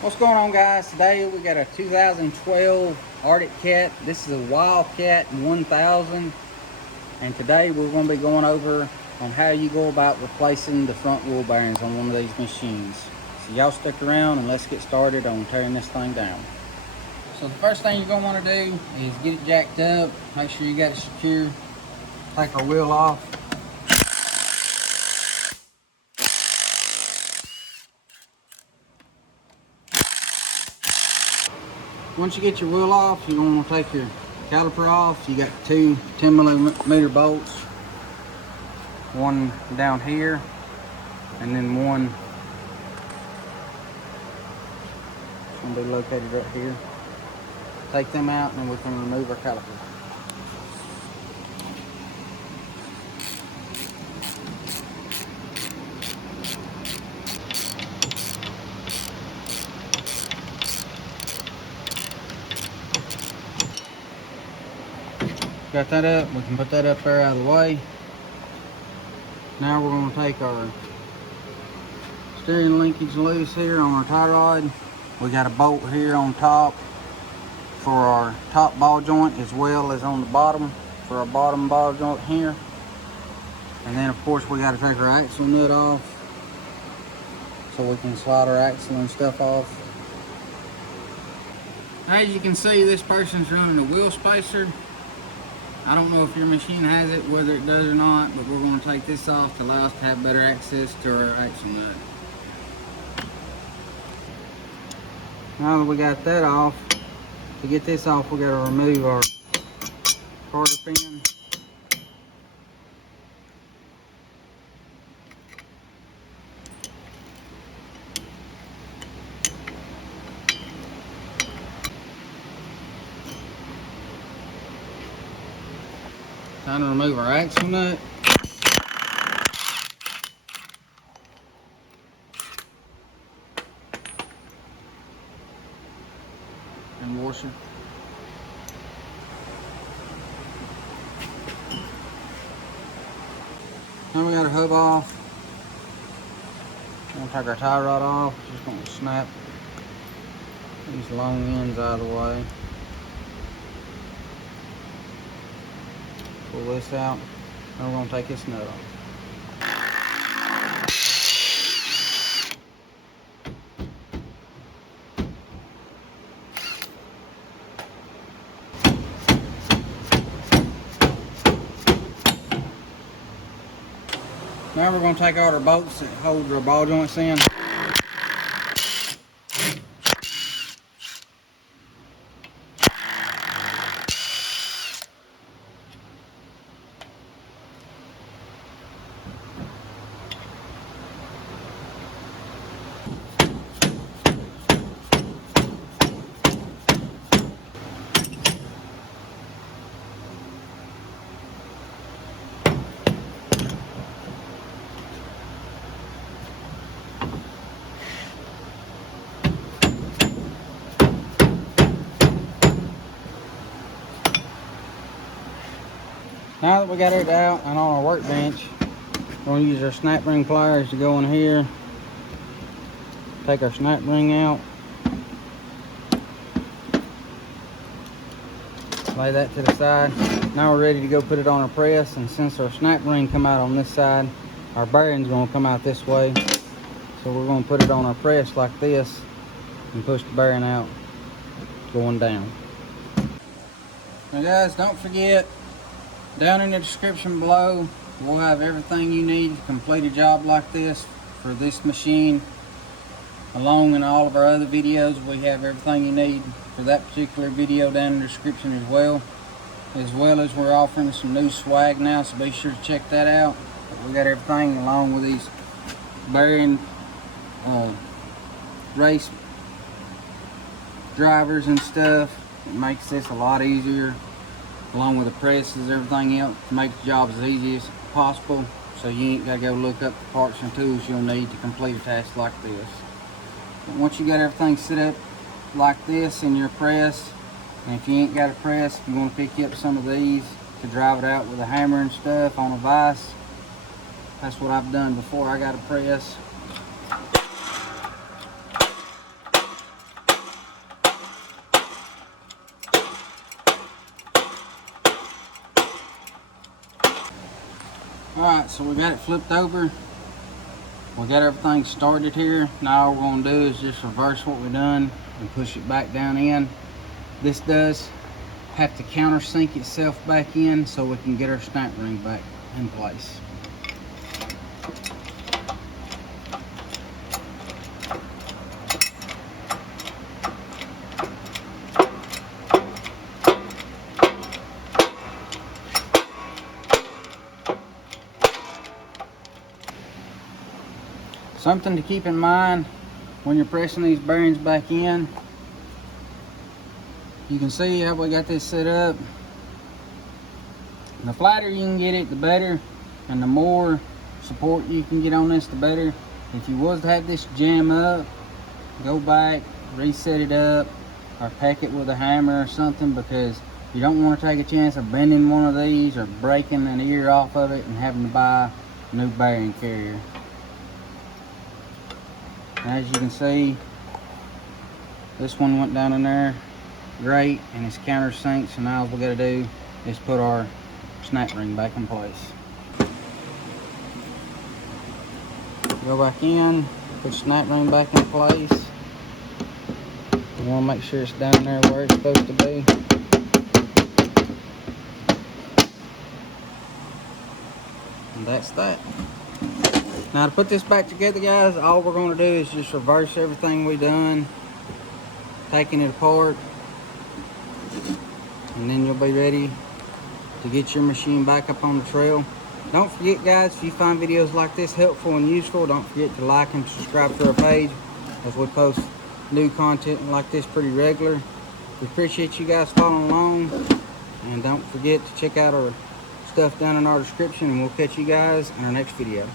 What's going on, guys? Today we got a 2012 Arctic Cat. This is a Wildcat 1000, and today we're going to be going over on how you go about replacing the front wheel bearings on one of these machines. So y'all stick around and let's get started on tearing this thing down. So the first thing you're going to want to do is get it jacked up. Make sure you got it secure. Take our wheel off. Once you get your wheel off, you're going to want to take your caliper off. You got two 10mm bolts, one down here and then one going to be located right here. Take them out and we can remove our caliper. Got that up, we can put that up there out of the way. Now we're going to take our steering linkage loose here on our tie rod. We got a bolt here on top for our top ball joint as well as on the bottom for our bottom ball joint here. And then of course we got to take our axle nut off so we can slide our axle and stuff off. As you can see, this person's running a wheel spacer. I don't know if your machine has it, whether it does or not, but we're going to take this off to allow us to have better access to our axle nut. Now that we got that off, to get this off, we got to remove our quarter pin. Time to remove our axle nut. And washer. Now we got our hub off. We're gonna take our tie rod off. Just gonna snap these long ends out of the way. Pull this out, and we're going to take this nut off. Now we're going to take out our bolts that hold our ball joints in. Now that we got it out and on our workbench, we're going to use our snap ring pliers to go in here, take our snap ring out, lay that to the side. Now we're ready to go put it on our press, and since our snap ring come out on this side, our bearing's going to come out this way. So we're going to put it on our press like this and push the bearing out going down. Now guys, don't forget, down in the description below, we'll have everything you need to complete a job like this for this machine. Along in all of our other videos, we have everything you need for that particular video down in the description as well. As well as we're offering some new swag now, so be sure to check that out. We got everything along with these bearing race drivers and stuff. It makes this a lot easier, along with the presses, everything else, to make the job as easy as possible, so you ain't got to go look up the parts and tools you'll need to complete a task like this. But once you got everything set up like this in your press, and if you ain't got a press, if you want to pick up some of these to drive it out with a hammer and stuff on a vise, that's what I've done before I got a press. Alright, so we got it flipped over. We got everything started here. Now all we're going to do is just reverse what we've done and push it back down in. This does have to countersink itself back in so we can get our snap ring back in place. Something to keep in mind when you're pressing these bearings back in. You can see how we got this set up. The flatter you can get it, the better, and the more support you can get on this, the better. If you was to have this jam up, go back, reset it up, or peck it with a hammer or something, because you don't want to take a chance of bending one of these or breaking an ear off of it and having to buy a new bearing carrier. As you can see, this one went down in there great and it's countersink, so now all we got to do is put our snap ring back in place. Go back in, put the snap ring back in place. You want to make sure it's down there where it's supposed to be. And that's that. Now to put this back together, guys, all we're going to do is just reverse everything we done, taking it apart, and then you'll be ready to get your machine back up on the trail. Don't forget, guys, if you find videos like this helpful and useful, don't forget to like and subscribe to our page, as we post new content like this pretty regular. We appreciate you guys following along, and don't forget to check out our stuff down in our description, and we'll catch you guys in our next video.